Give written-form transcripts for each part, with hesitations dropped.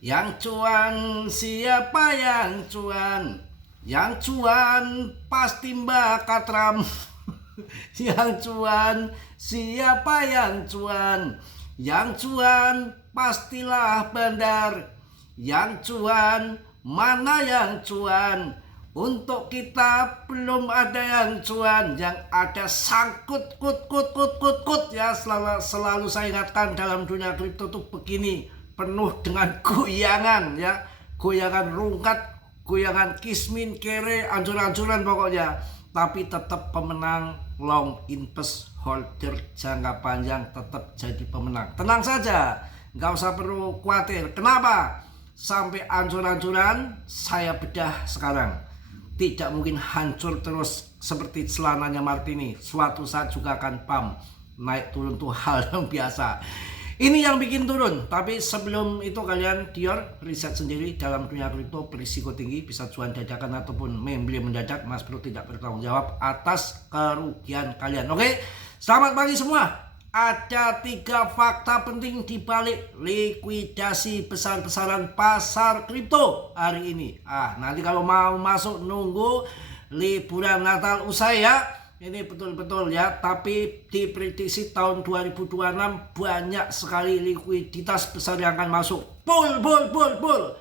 Yang cuan siapa yang cuan? Yang cuan pasti Mbak Katram. Yang cuan siapa yang cuan? Yang cuan pastilah Bandar. Yang cuan mana yang cuan? Untuk kita belum ada yang cuan, yang ada sangkut kut ya, selalu saya ingatkan dalam dunia kripto tuh begini, penuh dengan goyangan ya, goyangan rungkat, goyangan kismin, kere, ancur-ancuran pokoknya. Tapi tetap pemenang, long invest holder jangka panjang tetap jadi pemenang. Tenang saja, nggak usah perlu khawatir. Kenapa? Sampai ancur-ancuran saya bedah sekarang. Tidak mungkin hancur terus seperti celananya Martini. Suatu saat juga akan pump. Naik turun tuh hal yang biasa. Ini yang bikin turun. Tapi sebelum itu kalian Dior riset sendiri dalam dunia kripto berisiko tinggi, bisa cuan dadakan ataupun membeli mendadak. Mas Bro tidak bertanggung jawab atas kerugian kalian. Oke, selamat pagi semua. Ada 3 fakta penting di balik likuidasi besar-besaran pasar kripto hari ini. Nanti kalau mau masuk nunggu liburan Natal usai ya. Ini betul-betul ya, tapi diprediksi tahun 2026 banyak sekali likuiditas besar yang akan masuk. Bull.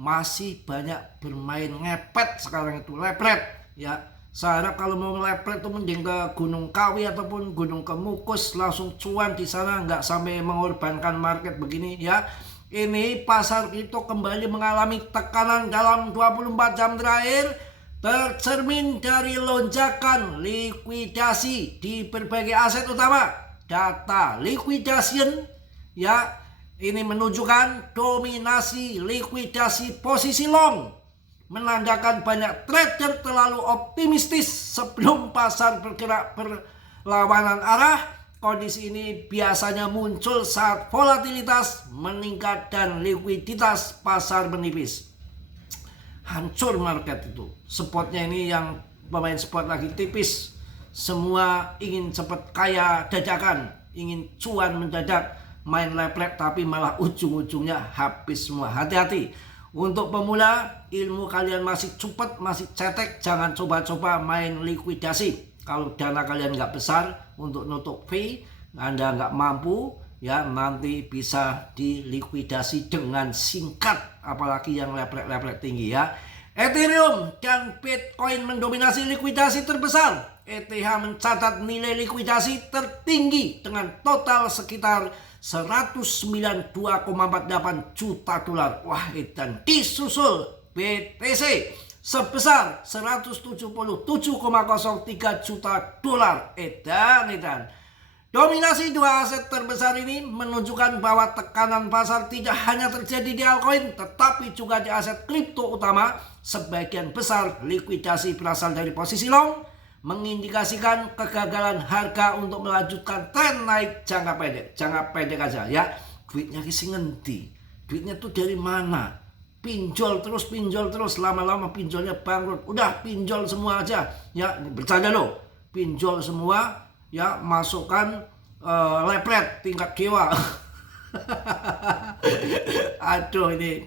Masih banyak bermain ngepet sekarang itu, lepret ya. Saya harap kalau mau lepret tuh mending ke Gunung Kawi ataupun Gunung Kemukus, langsung cuan di sana, nggak sampai mengorbankan market begini ya. Ini pasar kripto kembali mengalami tekanan dalam 24 jam terakhir, tercermin dari lonjakan likuidasi di berbagai aset utama. Data liquidation ya, ini menunjukkan dominasi likuidasi posisi long, menandakan banyak trader terlalu optimistis sebelum pasar bergerak berlawanan arah. Kondisi ini biasanya muncul saat volatilitas meningkat dan likuiditas pasar menipis. Hancur market itu. Spotnya ini yang pemain spot lagi tipis. Semua ingin cepat kaya dadakan, ingin cuan mendadak, main leplet tapi malah ujung-ujungnya habis semua. Hati-hati. Untuk pemula, ilmu kalian masih cepat, masih cetek, jangan coba-coba main likuidasi. Kalau dana kalian nggak besar untuk nutup fee, Anda nggak mampu, ya nanti bisa dilikuidasi dengan singkat, apalagi yang leplet tinggi ya. Ethereum dan Bitcoin mendominasi likuidasi terbesar. ETH mencatat nilai likuidasi tertinggi dengan total sekitar 192,48 juta dolar. Wah, dan disusul BTC sebesar 177,03 juta dolar. Edan. Dominasi 2 aset terbesar ini menunjukkan bahwa tekanan pasar tidak hanya terjadi di altcoin, tetapi juga di aset kripto utama. Sebagian besar likuidasi berasal dari posisi long, mengindikasikan kegagalan harga untuk melanjutkan tren naik jangka pendek aja ya. Duitnya kisi ngendi? Duitnya tuh dari mana? Pinjol terus, lama-lama pinjolnya bangkrut. Udah pinjol semua aja ya, bercanda loh. Pinjol semua ya, masukkan leplet tingkat dewa. Aduh, ini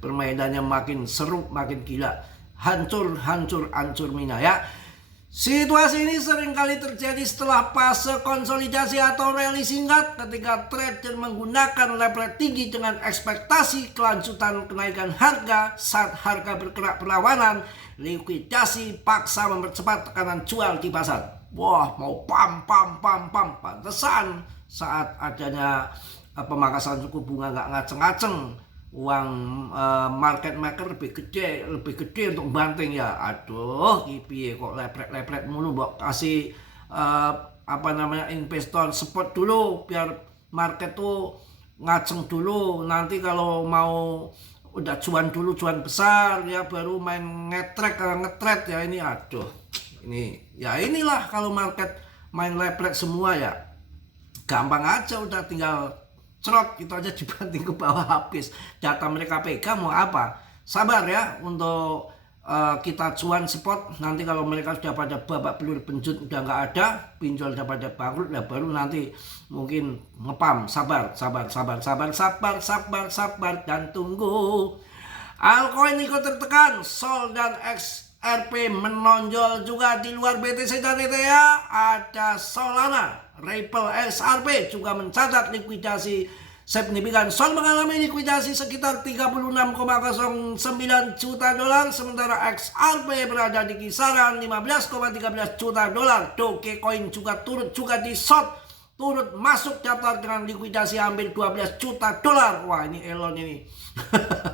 permainannya makin seru, makin gila. Hancur mina ya. Situasi ini seringkali terjadi setelah fase konsolidasi atau rally singkat, ketika trader menggunakan leplet tinggi dengan ekspektasi kelanjutan kenaikan harga. Saat harga bergerak berlawanan, likuidasi paksa mempercepat tekanan jual di pasar. Wah, mau pam. Pantesan saat adanya pemangkasan suku bunga nggak ngaceng-ngaceng, uang market maker lebih gede untuk banting ya. Aduh, piye kok lepret mulu, mbok kasih investor support dulu biar market tuh ngaceng dulu. Nanti kalau mau udah cuan besar ya, baru main ngetret ya. Ini aduh, ini ya, inilah kalau market main lepret semua ya, gampang aja, udah tinggal cerot gitu aja dibanting ke bawah habis. Data mereka pegang mau apa? Sabar ya untuk kita cuan spot. Nanti kalau mereka sudah pada babak belur penjut udah nggak ada, pinjol udah pada bangkrut, ya baru nanti mungkin ngepam. Sabar dan tunggu. Altcoin ikut tertekan, Sol dan XRP menonjol juga di luar BTC dan ETH. Ada Solana, Ripple, XRP juga mencatat likuidasi signifikan. Sol mengalami likuidasi sekitar 36,09 juta dolar, sementara XRP berada di kisaran 15,13 juta dolar. Dogecoin juga turut juga di short, turut masuk daftar dengan likuidasi hampir 12 juta dolar. Wah, ini Elon ini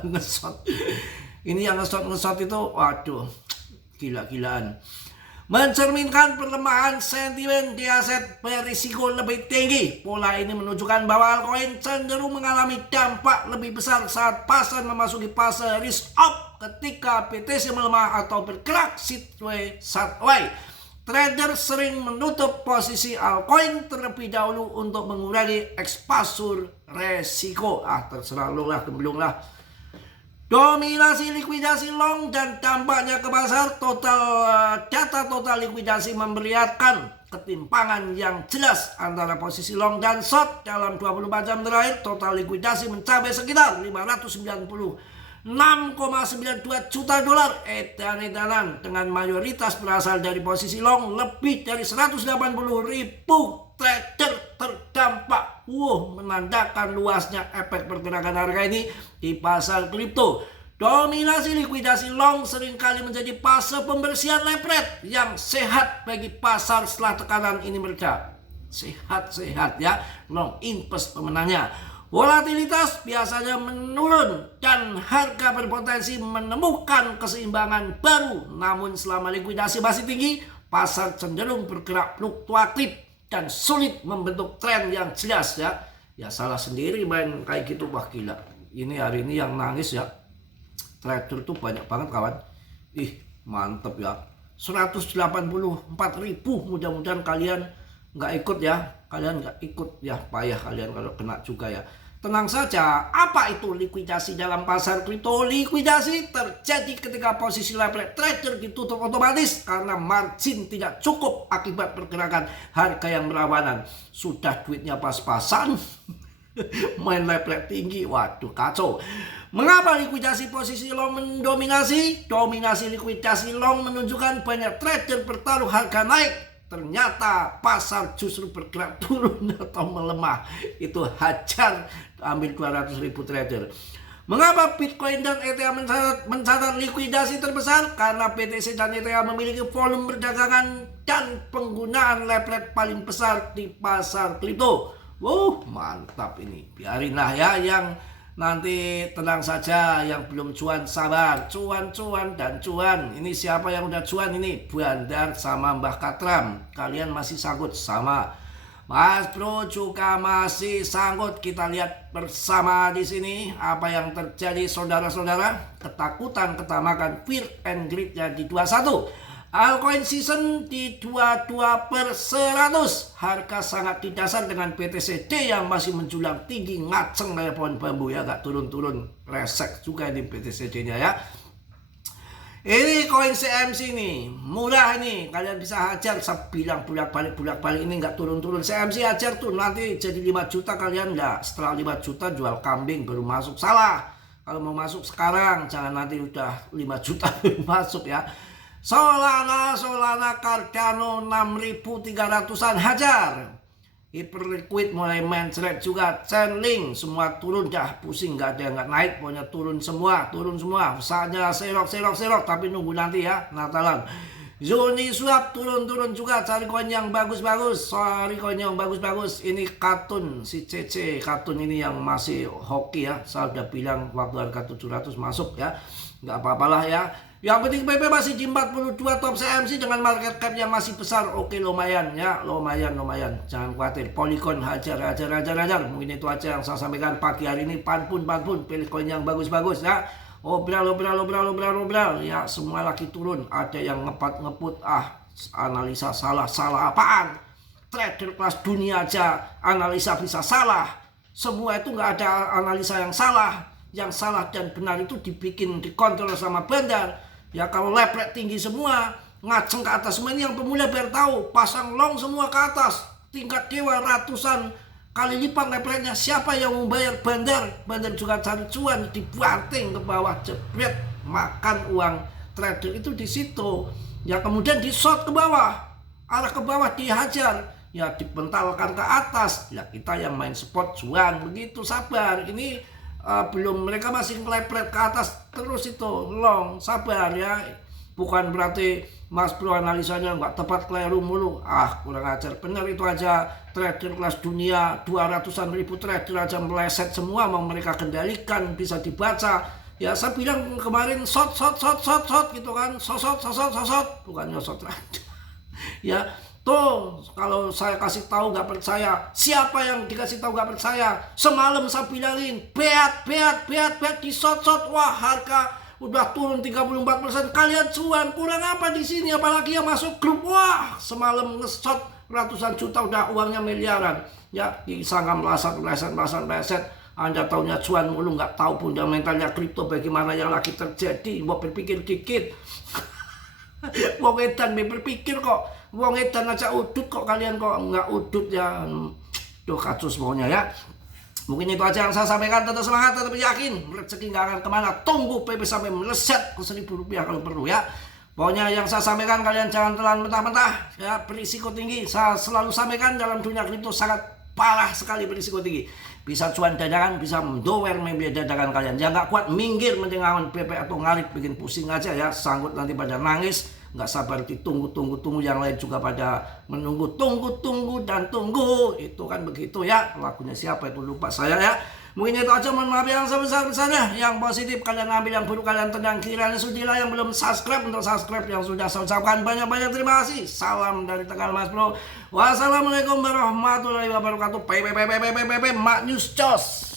nge-short. Ini yang nge-short itu, waduh, gila-gilaan. Mencerminkan pelemahan sentimen di aset berisiko lebih tinggi. Pola ini menunjukkan bahwa altcoin cenderung mengalami dampak lebih besar saat pasar memasuki fase risk off ketika BTC melemah atau bergerak sideways. Trader sering menutup posisi altcoin terlebih dahulu untuk mengurangi eksposur resiko. Terserah lo lah, gemblung lah. Dominasi likuidasi long dan dampaknya ke pasar. Data total likuidasi memperlihatkan ketimpangan yang jelas antara posisi long dan short. Dalam 24 jam terakhir, total likuidasi mencapai sekitar 596,92 juta dolar edan-edanan, dengan mayoritas berasal dari posisi long. Lebih dari 180 ribu trader terdampak. Menandakan luasnya efek pergerakan harga ini di pasar kripto. Dominasi likuidasi long seringkali menjadi fase pembersihan lepret yang sehat bagi pasar setelah tekanan ini mereda. Sehat-sehat ya, long invest pemenangnya. Volatilitas biasanya menurun dan harga berpotensi menemukan keseimbangan baru. Namun selama likuidasi masih tinggi, pasar cenderung bergerak fluktuatif dan sulit membentuk tren yang jelas ya. Ya salah sendiri main kayak gitu. Wah gila. Ini hari ini yang nangis ya. Trader tuh banyak banget kawan. Mantep ya. 184 ribu. Mudah-mudahan kalian nggak ikut ya. Kalian nggak ikut ya. Payah kalian kalau kena juga ya. Tenang saja, apa itu likuidasi dalam pasar kripto? Likuidasi terjadi ketika posisi leverage trader ditutup otomatis karena margin tidak cukup akibat pergerakan harga yang berlawanan. Sudah duitnya pas-pasan, main leverage tinggi, waduh kacau. Mengapa likuidasi posisi long mendominasi? Dominasi likuidasi long menunjukkan banyak trader bertaruh harga naik. Ternyata pasar justru bergerak turun atau melemah. Itu hajar ambil 200 ribu trader. Mengapa Bitcoin dan ETH mencatat likuidasi terbesar? Karena BTC dan ETH memiliki volume perdagangan dan penggunaan leverage paling besar di pasar kripto. Mantap ini. Biarinlah ya yang nanti tenang saja, yang belum cuan sabar. Cuan dan cuan. Ini siapa yang udah cuan ini? Bandar sama Mbah Katram. Kalian masih sangkut sama Mas Bro juga masih sangkut. Kita lihat bersama di sini apa yang terjadi saudara-saudara. Ketakutan, ketamakan, fear and greed di 21. Altcoin season di 22/100. Harga sangat didasar dengan BTCD yang masih menjulang tinggi ngaceng kayak pohon bambu ya. Gak turun-turun, resek juga di BTCD nya ya. Ini koin CMC nih, murah nih. Kalian bisa hajar, saya bilang bolak-balik ini gak turun-turun. CMC hajar tuh nanti jadi 5 juta kalian enggak. Setelah 5 juta jual kambing baru masuk. Salah. Kalau mau masuk sekarang, jangan nanti udah 5 juta baru masuk ya. Solana Cardano 6.300-an hajar. Hyperliquid mulai mencret juga. Chainlink semua turun dah, pusing, nggak ada yang nggak naik, pokoknya turun semua. Saatnya serok tapi nunggu nanti ya Natalan. Uniswap turun juga, cari koin yang bagus-bagus. Ini Katun, si CC Katun ini yang masih hoki ya. Saya udah bilang waktu harga 700 masuk ya. Nggak apa-apalah ya. Yang penting PP masih di 42 top CMC dengan market cap yang masih besar. Oke, lumayan ya, lumayan. Jangan khawatir. Polygon hajar. Mungkin itu aja yang saya sampaikan pagi hari ini. Panpun pilih koin yang bagus-bagus ya. Obral ya, semua lagi turun. Ada yang ngeput analisa salah apaan? Trader kelas dunia aja analisa bisa salah. Semua itu nggak ada analisa yang salah. Yang salah dan benar itu dibikin, dikontrol sama bandar. Ya kalau lepret tinggi semua, ngaceng ke atas semua, ini yang pemula biar tahu, pasang long semua ke atas, tingkat dewa ratusan kali lipat lepretnya. Siapa yang mau bayar bandar juga cari cuan, dibanting ke bawah, jebret, makan uang trader itu di situ. Ya kemudian di short ke bawah, arah ke bawah dihajar, ya dibentalkan ke atas. Ya kita yang main spot cuan begitu, sabar. Ini belum, mereka masih ngelepret ke atas terus itu long, sabar ya. Bukan berarti Mas Bro analisanya nggak tepat, keliru mulu. Kurang ajar, bener itu aja. Trader kelas dunia 200-an ribu trader aja meleset semua, mau mereka kendalikan, bisa dibaca. Ya saya bilang kemarin short gitu kan, sosot bukan nyosot. Ya tuh, kalau saya kasih tahu nggak percaya, siapa yang dikasih tahu nggak percaya? Semalam saya bilangin bet di short, wah harga udah turun 34%, kalian cuan, kurang apa di sini? Apalagi yang masuk grup, wah semalam nge-short ratusan juta, udah uangnya miliaran. Ya disangka meleset. Anda taunya cuan mulu, nggak tahu fundamentalnya kripto bagaimana yang lagi terjadi. Mau berpikir dikit. Wong edan berpikir kok, wong edan aja udut kok, kalian kok nggak udut ya. Tuh kasus pokoknya ya. Mungkin itu aja yang saya sampaikan. Tetap semangat, tetap yakin, rezeki nggak akan kemana. Tunggu PP sampai meleset ke Rp1.000 kalau perlu ya. Pokoknya yang saya sampaikan kalian jangan telan mentah-mentah ya, berisiko tinggi. Saya selalu sampaikan dalam dunia kripto sangat parah sekali, berisiko tinggi. Bisa cuan dadakan, bisa mendower membiaya dadakan kalian. Yang nggak kuat minggir, mending lawan PP atau ngarit, bikin pusing aja ya. Sanggut nanti pada nangis, nggak sabar ditunggu, yang lain juga pada menunggu, tunggu dan tunggu. Itu kan begitu ya, lagunya siapa itu lupa saya ya. Mungkin itu aja, mohon maaf yang sebesar-besarnya. Yang positif kalian ambil, yang buruk kalian tendang. Kiranya sudilah, yang belum subscribe untuk subscribe, yang sudah saya ucapkan banyak-banyak terima kasih. Salam dari Tegal Mas Bro. Wassalamualaikum warahmatullahi wabarakatuh. Mak News Cos.